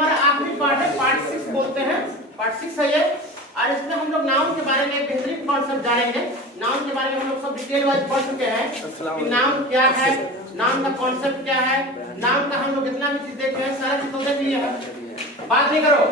हमारा आखिरी पार्ट है, पार्ट 6 बोलते हैं, पार्ट 6 है ये। और इसमें हम लोग नाउन के बारे में बेहतरीन कॉन्सेप्ट जानेंगे। नाउन के बारे में हम लोग सब डिटेल वाइज पढ़ चुके हैं कि नाउन क्या है, नाउन का कॉन्सेप्ट क्या है, नाउन का हम लोग जितना भी चीज देखे हैं सारा चीज तो देख लिया है, बात नहीं करो।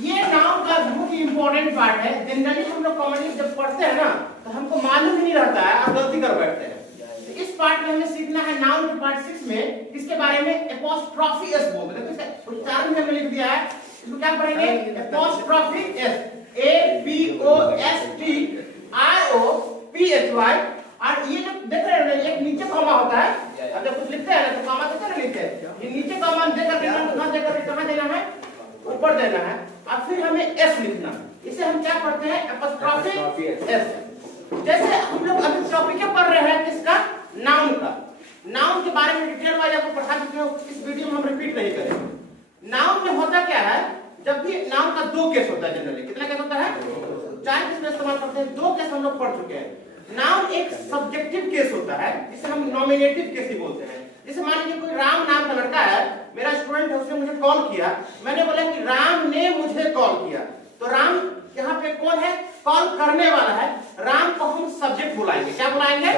ये नाउन का बहुत ही इंपॉर्टेंट पार्ट है। जनरली हम लोग कॉमनली जब पढ़ते हैं ना तो हमको मालूम ही नहीं रहता है और गलती कर बैठते हैं। तो इस पार्ट में हमें सीखना है नाउन के पार्ट 6 में किसके बारे में, एपोस्ट्रोफी एस बोलते हैं। इसका उच्चारण में हमने लिख दिया है, इसको क्या पढ़ेंगे, apostrophe S, A P O S T I O P H Y। और ये जो देख रहे हैं एक नीचे कॉमा होता है, अब जब कुछ लिखते हैं तो कॉमा देते हैं, लिखते हैं ये नीचे कॉमा देकर कहां देना है, ऊपर देना है। और फिर हमें एस लिखना है, इसे हम क्या पढ़ते हैं, एपोस्ट्रोफी एस। जैसे हम लोग अभी टॉपिक पढ़ रहे हैं किसका, नाउन का। नाउन के बारे में डिटेल वाइज आपको पढ़ा चुके हो, इस वीडियो में हम रिपीट नहीं करेंगे। नाउन में होता क्या है, जब भी नाउन का दो केस होता है, जनरली कितना केस होता है, चार केस में इस्तेमाल करते हैं, दो केस हम लोग पढ़ चुके हैं। नाउन एक सब्जेक्टिव केस होता है जिसे हम नॉमिनेटिव केस ही बोलते हैं। जैसे मान लीजिए कोई राम नाम का लड़का है, मेरा स्टूडेंट है, उसने मुझे कॉल किया, मैंने बोला कि राम ने मुझे कॉल किया, तो राम यहाँ पे कौन है, कॉल करने वाला है। राम को हम सब्जेक्ट बुलाएंगे, क्या बुलाएंगे,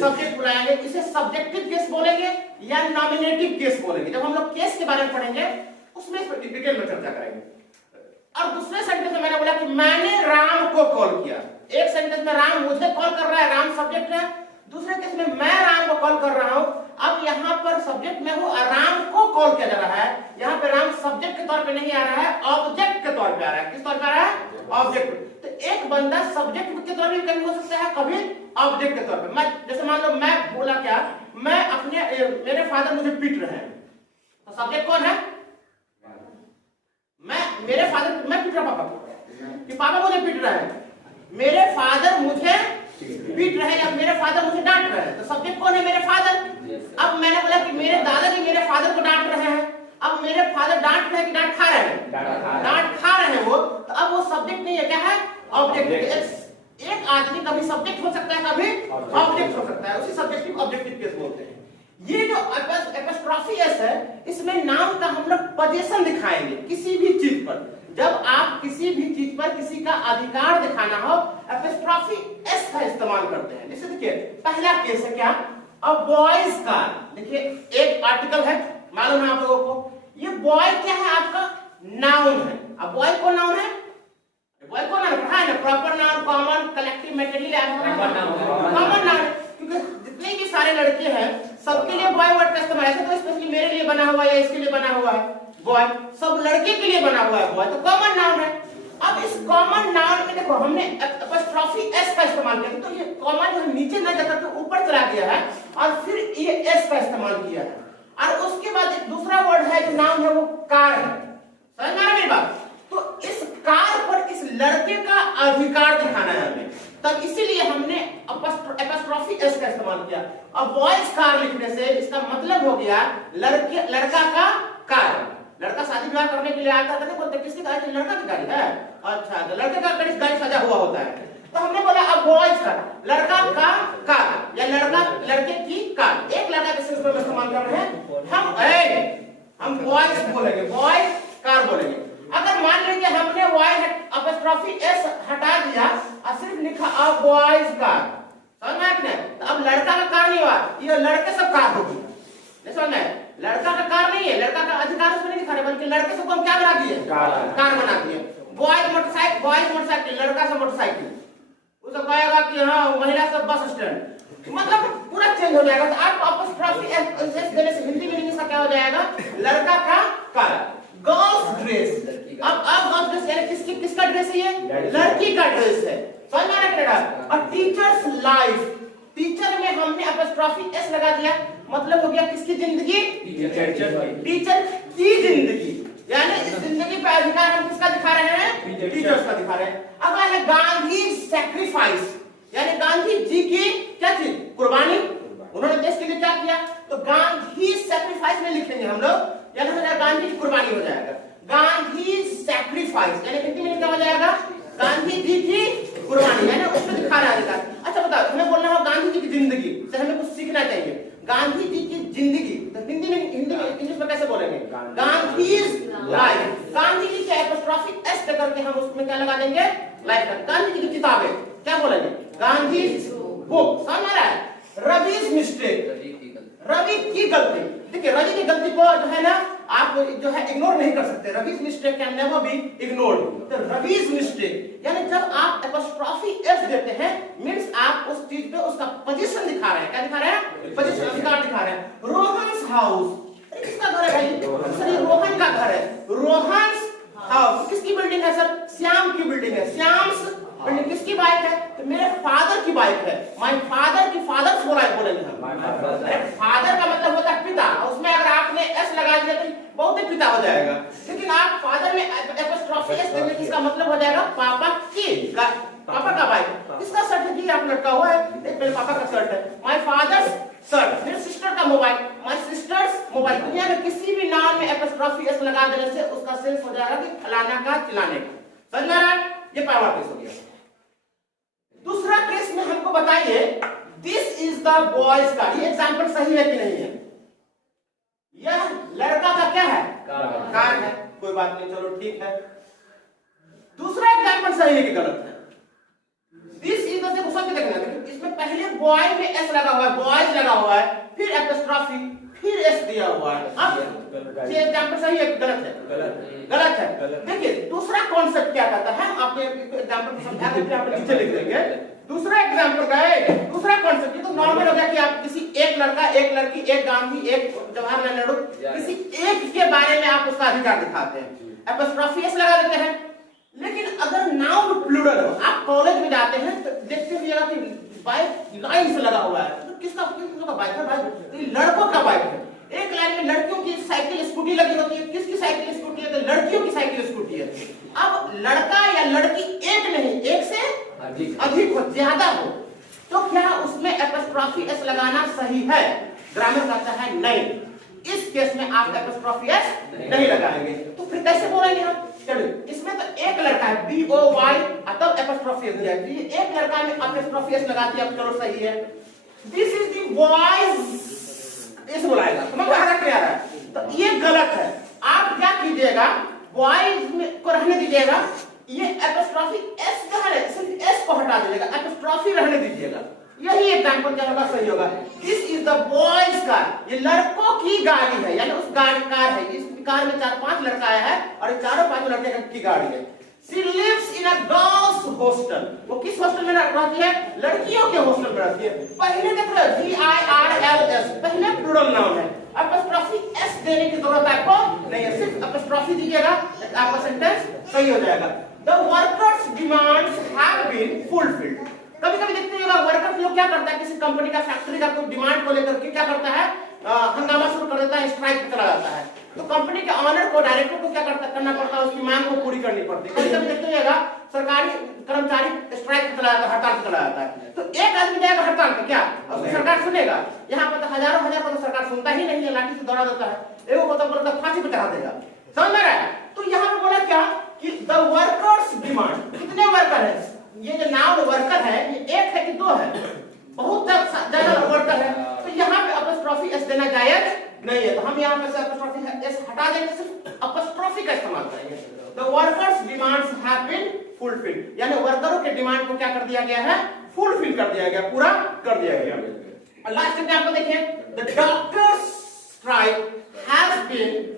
सब्जेक्ट बुलाएंगे। इसे सब्जेक्टिव केस बोलेंगे या नॉमिनेटिव केस बोलेंगे। जब हम लोग केस के बारे में पढ़ेंगे उसमें डिटेल में चर्चा करेंगे। और दूसरे सेंटेंस में मैंने बोला कि मैंने राम को कॉल किया। एक सेंटेंस में राम मुझे कॉल कर रहा है, राम सब्जेक्ट है। दूसरे केस में मैं राम को कॉल कर रहा हूं, अब यहाँ पर सब्जेक्ट में हूं और राम को कॉल किया जा रहा है। यहाँ पे राम सब्जेक्ट के तौर पे नहीं आ रहा है, ऑब्जेक्ट के तौर पे आ रहा है। किस तौर पे आ रहा है, ऑब्जेक्ट। तो एक बंदा सब्जेक्ट के तौर पे कभी हो सकता है, कभी ऑब्जेक्ट के तौर पे। मैं जैसे मान लो मैं बोला क्या, मैं अपने मेरे फादर मुझे पीट रहे हैं, तो सब्जेक्ट कौन है, मेरे फादर, मैं पीट रहा पापा को कि पापा मुझे पीट रहा है, मेरे फादर मुझे पीट रहे हैं या मेरे फादर मुझे डांट रहे हैं, तो सब्जेक्ट कौन है, मेरे फादर। अब मैंने बोला कि मेरे दादाजी मेरे फादर को डांट रहे हैं, अब मेरे फादर डांट रहे हैं कि डांट खा रहे हैं, डांट खा रहे हैं वो, तो अब वो सब्जेक्ट नहीं है, क्या है, ऑब्जेक्ट। एक आदमी कभी सब्जेक्ट हो सकता है, कभी ऑब्जेक्ट हो सकता है, उसी सब्जेक्टिव ऑब्जेक्टिव केस बोलते हैं। ये जो एपोस्ट्रोफी एस है, इसमें नाउन का हम लोग पोजीशन दिखाएंगे किसी भी चीज पर। जब आप किसी भी चीज पर किसी का अधिकार दिखाना हो, एपोस्ट्रोफी एस का इस्तेमाल करते हैं। जैसे देखिए पहला केस है क्या, अ बॉयज कार। देखिए एक आर्टिकल है, मालूम है आप लोगों को, ये बॉय क्या है, आपका नाउन है। अब बॉय कौन नाउन है, बॉय कौन नाउन है ना, proper noun, common, collective, material, common noun. क्योंकि जितने भी सारे लड़के हैं सबके लिए बॉय वर्ड का इस्तेमाल है, तो स्पेशली मेरे लिए बना हुआ है या इसके लिए बना हुआ है बॉय, सब लड़के के लिए बना हुआ है बॉय, तो कॉमन नाउन है। अब इस कॉमन नाउन में देखो हमने एपोस्ट्रोफी एस का इस्तेमाल किया, तो ये कॉमन जो नीचे न जाकर के ऊपर चला गया है और फिर ये एस का इस्तेमाल किया है। और उसके बाद एक दूसरा वर्ड है जो नाउन है, वो कार है। समझ में आ रहा मेरी बात। तो इस कार पर इस लड़के का अधिकार दिखाना है हमें, तब इसीलिए हमने एपोस्ट्रोफी एस का इस्तेमाल किया। अब बॉयज कार लिखने से इसका मतलब हो गया लड़का का कार। लड़का शादी विवाह करने के लिए आता है, बोलते किसकी गाड़ी, लड़का की गाड़ी है, अच्छा तो लड़के का गाड़ी सजा हुआ होता है। तो हमने बोला अब बॉयज कार, लड़का का कार या लड़के की कार, एक लड़का के सेंस में इस्तेमाल कर रहे हैं। हम बॉयज बोलेंगे, बॉय कार बोलेंगे। अगर मान लीजिए हमने वाई एपोस्ट्रोफी एस हटा दिया और सिर्फ लिखा अब बॉयज कार, समझ में आया? तो अब लड़का का कार नहीं हुआ, ये लड़के सब कार होगी। समझ में, लड़का का कार नहीं है, लड़का का अधिकार उसमें नहीं दिखा रहे, बल्कि लड़के सबको हम क्या बना दिए, कार बना दिए। बॉयज मोटरसाइकिल, लड़का सब मोटरसाइकिल, उसको कहेगा कि हाँ महिला सब बस स्टैंड, मतलब पूरा चेंज हो जाएगा। तो आप एपोस्ट्रोफी एस देने से हिंदी में इसका क्या हो जाएगा, लड़का का कार। गर्ल्स ड्रेस, अब गर्ल्स ड्रेस यानी किसका ड्रेस है, ये लड़की का ड्रेस है। समझ में आ रहा है? और टीचर्स लाइफ, टीचर में हमने एपोस्ट्रोफी एस लगा दिया, मतलब हो गया किसकी जिंदगी, टीचर की जिंदगी, यानी इस जिंदगी पे अधिकार हम किसका दिखा रहे हैं, टीचर्स का दिखा रहे हैं। अगर है गांधी सैक्रिफाइस, यानी गांधी जी की क्या चीज, कुर्बानी, उन्होंने देश के लिए क्या किया, तो गांधी सैक्रिफाइस में लिखेंगे हम लोग, यानी हो जाएगा गांधी की कुर्बानी हो जाएगा, गांधी सैक्रिफाइस, यानी हिंदी में क्या हो जाएगा, गांधी जी की कुर्बानी, यानी उसमें दिखा रहा है। अच्छा बताओ, हमें बोलना हो गांधी जी की जिंदगी से हमें कुछ सीखना चाहिए, गांधी जी की जिंदगी, तो हिंदी में इंग्लिश में कैसे बोलेंगे, गांधीज लाइफ। गांधी जी के एपोस्ट्रोफी एस करके हम उसमें क्या लगा देंगे, लाइफ। गांधी जी की किताबें क्या बोलेंगे, गांधी बुक। समझ रहा है, रवि's मिस्टेक, रवि की गलती। देखिए रवि की गलती को जो है ना आप जो है इग्नोर नहीं कर सकते। Ravi's mistake can never be ignored. तो रवि's मिस्टेक यानी जब आप एपोस्ट्रोफी एस देते हैं मींस आप उस चीज पे उसका पोजीशन दिखा रहे हैं। क्या दिखा रहे हैं, पोजीशन, अधिकार दिखा रहे हैं। रोहन्स हाउस, किसका घर है भाई, सर ये रोहन का घर है। रोहन्स हाउस किसकी बिल्डिंग है सर, श्याम की बिल्डिंग है। श्याम्स बिल्डिंग किसकी बाइक है, तो मेरे फादर की बाइक है। माय फादर की, फादर्स बोलेंगे हम। अरे फादर का मतलब होता है पिता, उसमें अगर आपने एस लगा दिया तो बहुत ही पिता हो जाएगा। लेकिन आप फादर में एपोस्ट्रोफी एस देंगे इसका मतलब हो जाएगा पापा की, पापा का बाइक। किसका शर्ट है जी, आप लटका हुआ है, एक मेरे पापा का शर्ट है। माय फादर्स शर्ट, फिर सिस्टर का मोबाइल, माय सिस्टर्स मोबाइल। दुनिया में किसी भी नाम में एपोस्ट्रोफी एस लगा देने से उसका सेंस हो जाएगा कि फलाना का, चिल्लाने का। समझ रहा है, ये पहला केस हो गया। दूसरा केस में हमको बताइए, दिस इज द बॉयज का, ये एग्जांपल सही है कि नहीं है। यह लड़का का क्या है, कार है, कोई बात नहीं, चलो ठीक है। दूसरा एग्जांपल सही है कि गलत है। दिस इज द, देखो सब देखना, देखो इसमें पहले बॉय में एस लगा हुआ है, बॉयज लगा हुआ है, फिर एपोस्ट्रोफी, फिर एस दिया हुआ है। अब ये एग्जांपल सही है कि गलत है, गलत है। देखिए दूसरा कॉन्सेप्ट क्या कहता है, आपको एग्जांपल समझा के आप नीचे लिख देंगे। दूसरा एग्जांपल का है, दूसरा कॉन्सेप्ट, ये तो नॉर्मल हो गया कि आप किसी एक लड़का, एक लड़की, एक गांधी, एक जवाहरलाल नेहरू, किसी एक के बारे में आप उसका अधिकार दिखाते हैं, एपोस्ट्रोफी एस लगा देते हैं। लेकिन अगर नाउन प्लूरल हो, आप कॉलेज में जाते हैं तो देखते हुए कि बाइक लाइन से लगा हुआ है, तो किसका बाइक है, भाई तो लड़कों का बाइक है। एक लाइन में लड़कियों की साइकिल स्कूटी लगी होती है, किसकी साइकिल स्कूटी है, तो लड़कियों की साइकिल स्कूटी है। अब लड़का या लड़की एक नहीं, एक से अधिक हो, ज्यादा हो, तो क्या उसमें एपोस्ट्रोफी एस लगाना सही है? ग्रामर कहता है नहीं, इस केस में आप एपोस्ट्रोफी एस नहीं लगाएंगे। तो फिर कैसे बोलेंगे हम, चलिए इसमें तो एक लड़का है, BOY, तब एपोस्ट्रोफी एस दिया, एक लड़का में एपोस्ट्रोफी एस लगा दिया, चलो सही है। दिस इज द बॉयज, इस बुलाएगा, समझ में आ रहा है, तो ये गलत है। आप क्या कीजिएगा, बॉयज को रहने दीजिएगा, ये एपोस्ट्रोफी एस जो है सिर्फ एस को हटा दीजिएगा, एपोस्ट्रोफी रहने दीजिएगा। यही एग्जांपल क्या होगा, सही होगा। This is the boys car, ये लड़कों की गाड़ी है, यानी उस गाड़ी कार है, इस कार में 4-5 लड़का आया है और ये चारों 5 लड़के की गाड़ी है। She lives in a girls hostel, वो किस हॉस्टल में रहती है, लड़कियों के हॉस्टल में रहती है। पहले देख रहे हो GIRLS, पहले प्लूरल नाउन है, एपोस्ट्रोफी एस देने की जरूरत आपको नहीं है, सिर्फ एपोस्ट्रोफी दीजिएगा, आपका सेंटेंस सही हो जाएगा। The workers' demands have been fulfilled। कभी-कभी देखते होगा वर्कर लोग क्या करता है, किसी कंपनी का, फैक्ट्री का कोई डिमांड को लेकर के क्या करता है, हंगामा शुरू कर देता है, स्ट्राइक पे चला जाता है। तो कंपनी के ऑनर को, डायरेक्टर को क्या करना पड़ता है, उसकी मांग को पूरी करनी पड़ती है। कभी-कभी देखते होगा सरकारी कर्मचारी स्ट्राइक पे चला जाता है, हड़ताल पे चला जाता है। तो एक आदमी जाएगा हड़ताल पे, क्या उसकी सरकार सुनेगा? यहाँ पर तो हजारों को तो सरकार सुनता ही नहीं है, लाठी से दौड़ा देता है, एगो को तो बोलता फांसी पे चढ़ा देगा। समझ में आ रहा है? तो यहाँ पे बोला क्या कि द वर्कर्स डिमांड, कितने वर्कर है, ये जो नाउन वर्कर है ये एक है कि दो है, बहुत ज्यादा वर्कर है, तो यहाँ पे एपोस्ट्रोफी एस देना जायज नहीं है। तो हम यहाँ पे से एपोस्ट्रोफी एस हटा देंगे, सिर्फ एपोस्ट्रोफी का इस्तेमाल करेंगे। The workers demands have been fulfilled, यानी वर्करों के डिमांड को क्या कर दिया गया है, फुलफिल कर दिया गया, पूरा कर दिया गया। और लास्ट एग्जांपल देखिए, the doctors strike has been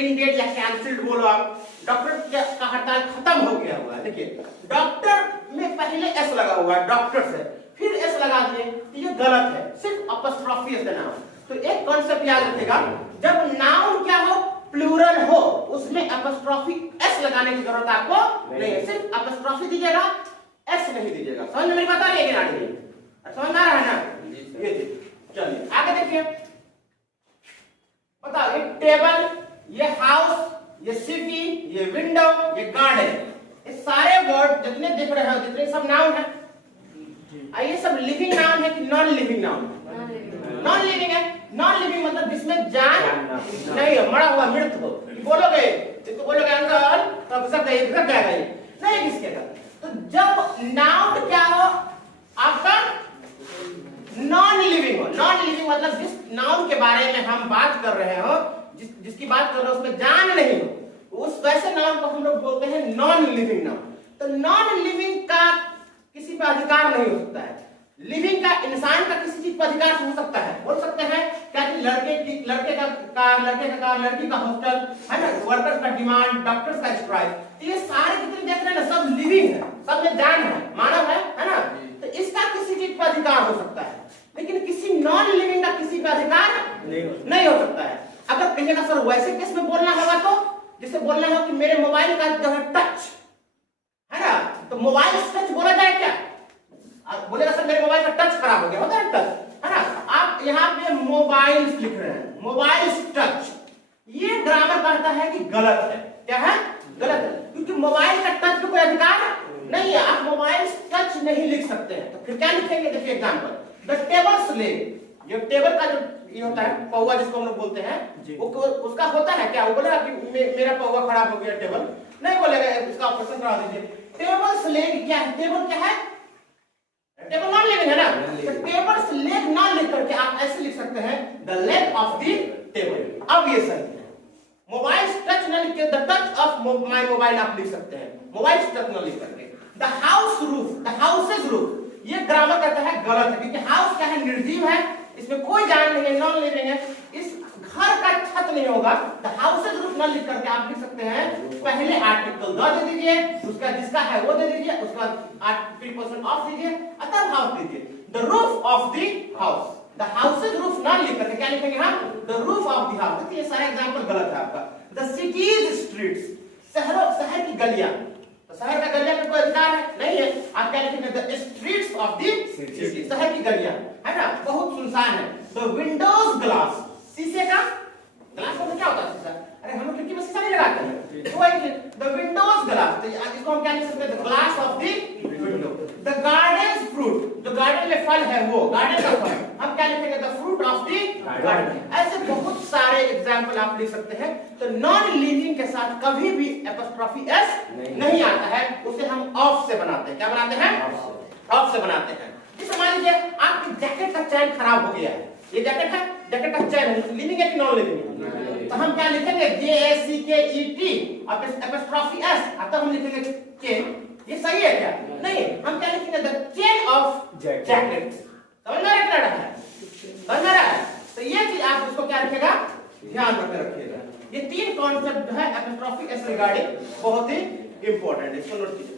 ended या कैंसिल्ड, बोलो आप, डॉक्टर का हड़ताल खत्म हो गया हुआ है। देखिए डॉक्टर में पहले एस लगा हुआ है, डॉक्टर से फिर एस लगा दिए, तो ये गलत है, सिर्फ एपोस्ट्रोफी एस देना। तो एक कॉन्सेप्ट याद रखिएगा, जब नाउन क्या हो, प्लूरल हो, उसमें एपोस्ट्रोफी एस लगाने की जरूरत आपको नहीं है, सिर्फ एपोस्ट्रोफी दीजिएगा, एस नहीं दीजिएगा। समझ में मेरी बात आ रही है कि नहीं? समझ में आ रहा है ना? ये चलिए आगे देखिए, बताओ, ये टेबल, ये हाउस, ये सिटी, ये विंडो, ये गार्डन, ये सारे वर्ड जितने दिख रहे हैं, जितने सब नाउन है, ये सब लिविंग नाउन है कि non living noun? Non living है। नॉन लिविंग मतलब जिसमें जान नहीं है, मरा हुआ, मृत हो। बोलोगे तो बोलोगे अंकल तब सब गएगा नहीं, किसके का? तो जब नाउन क्या हो आपका, नॉन लिविंग हो। नॉन लिविंग मतलब जिस नाउन के बारे में हम बात कर रहे हो, जिसकी बात कर रहे हो उसमें जान नहीं हो, उस वैसे नाउन को हम लोग बोलते हैं नॉन लिविंग नाउन। तो नॉन लिविंग का किसी पर अधिकार नहीं हो सकता है। लिविंग का, इंसान का किसी चीज पर अधिकार हो सकता है। बोल सकते हैं क्या कि लड़के का कार, लड़की का हॉस्टल है ना, वर्कर्स का डिमांड, डॉक्टर्स का स्ट्राइक, ये सारे जितने देख रहे हैं ना, सब लिविंग है, सब में जान है, मानव है ना। तो इसका किसी चीज पर अधिकार हो सकता है, लेकिन किसी नॉन लिविंग का किसी पर अधिकार नहीं हो सकता है। अगर कहिएगा सर वैसे केस में बोलना होगा तो जैसे बोलना हो कि मेरे मोबाइल का जो है टच है ना, तो मोबाइल टच बोला जाए क्या? बोलेगा सर मेरे मोबाइल का टच खराब हो गया, होता है टच है ना। आप यहाँ पे मोबाइल लिख रहे हैं, मोबाइल टच, ये ग्रामर कहता है कि गलत है। क्या है? गलत है, क्योंकि मोबाइल का टच पे कोई अधिकार नहीं है। आप मोबाइल टच नहीं लिख सकते हैं, तो फिर क्या लिखेंगे? देखिए एग्जांपल, द टेबल स्लेव, ये टेबल का जो ये होता है पौवा जिसको हम लोग बोलते हैं, वो उसका होता है क्या? वो बोलेगा कि मेरा पौवा खराब हो गया, टेबल नहीं बोलेगा, इसका ऑपरेशन करा दीजिए। टेबल स्लेव क्या है? टेबल क्या है? टेबल नॉन लिविंग है ना, तो टेबल स्लेव नॉन लिख करके आप ऐसे लिख सकते हैं the leg of the table. अब ये सही है। मोबाइल टच न लिख के the touch of my mobile आप लिख सकते हैं, मोबाइल टच न लिख करके। The house roof, the houses roof, ये ग्रामर कहता है गलत है, क्योंकि हाउस क्या है? निर्जीव है, इसमें कोई जान नहीं है, नॉन लिविंग है, इस घर का छत नहीं होगा। द हाउसेज रूफ न लिख करके आप लिख सकते हैं पहले आर्टिकल द दे दीजिए, उसका जिसका है वो दे दीजिए, उसका प्रीपोजिशन ऑफ दीजिए, अतः हाउस दीजिए। The roof of the house, the houses roof न लिख करके क्या लिखेंगे हम? The roof of the house. ये सारा एग्जांपल गलत है आपका। द सिटीज स्ट्रीट्स, शहर की गलियां, तो शहर का गलियां में कोई अधिकार है? नहीं है। आप क्या लिखेंगे? The streets of the city, शहर की गलियां है ना, बहुत सुनसान है। द विंडोज ग्लास, शीशे का ग्लास में क्या होता है? शीशा, अरे हम लोग खिड़की में शीशा नहीं लगाते हैं, तो वही द विंडोज ग्लास, तो इसको हम क्या लिख सकते हैं? The glass of the window. The garden fruit, जो गार्डन में फल है वो गार्डन का फल, हम क्या लिखेंगे? The fruit of the garden. ऐसे बहुत सारे एग्जांपल आप लिख सकते हैं। तो नॉन लिविंग के साथ कभी भी एपोस्ट्रोफी एस नहीं आता है, उसे हम ऑफ से बनाते हैं। क्या बनाते हैं? ऑफ से बनाते हैं। जैसे मान लीजिए आपकी जैकेट का चैन खराब हो गया है, ये जैकेट है, जैकेट का चैन है, लिविंग है कि नॉन लिविंग है? तो हम क्या लिखेंगे? JACKET एपोस्ट्रोफी एस, तब हम लिखेंगे चेन। ये सही है क्या? नहीं, हम क्या लिखेंगे? The chain of jacket. समझ में आ रहा है? समझ में आ रहा है? तो ये चीज आप उसको क्या रखिएगा? ध्यान में रखिएगा। ये तीन कॉन्सेप्ट जो है एपोस्ट्रोफी एस रिगार्डिंग बहुत ही इंपॉर्टेंट है, इसको नोट कीजिए।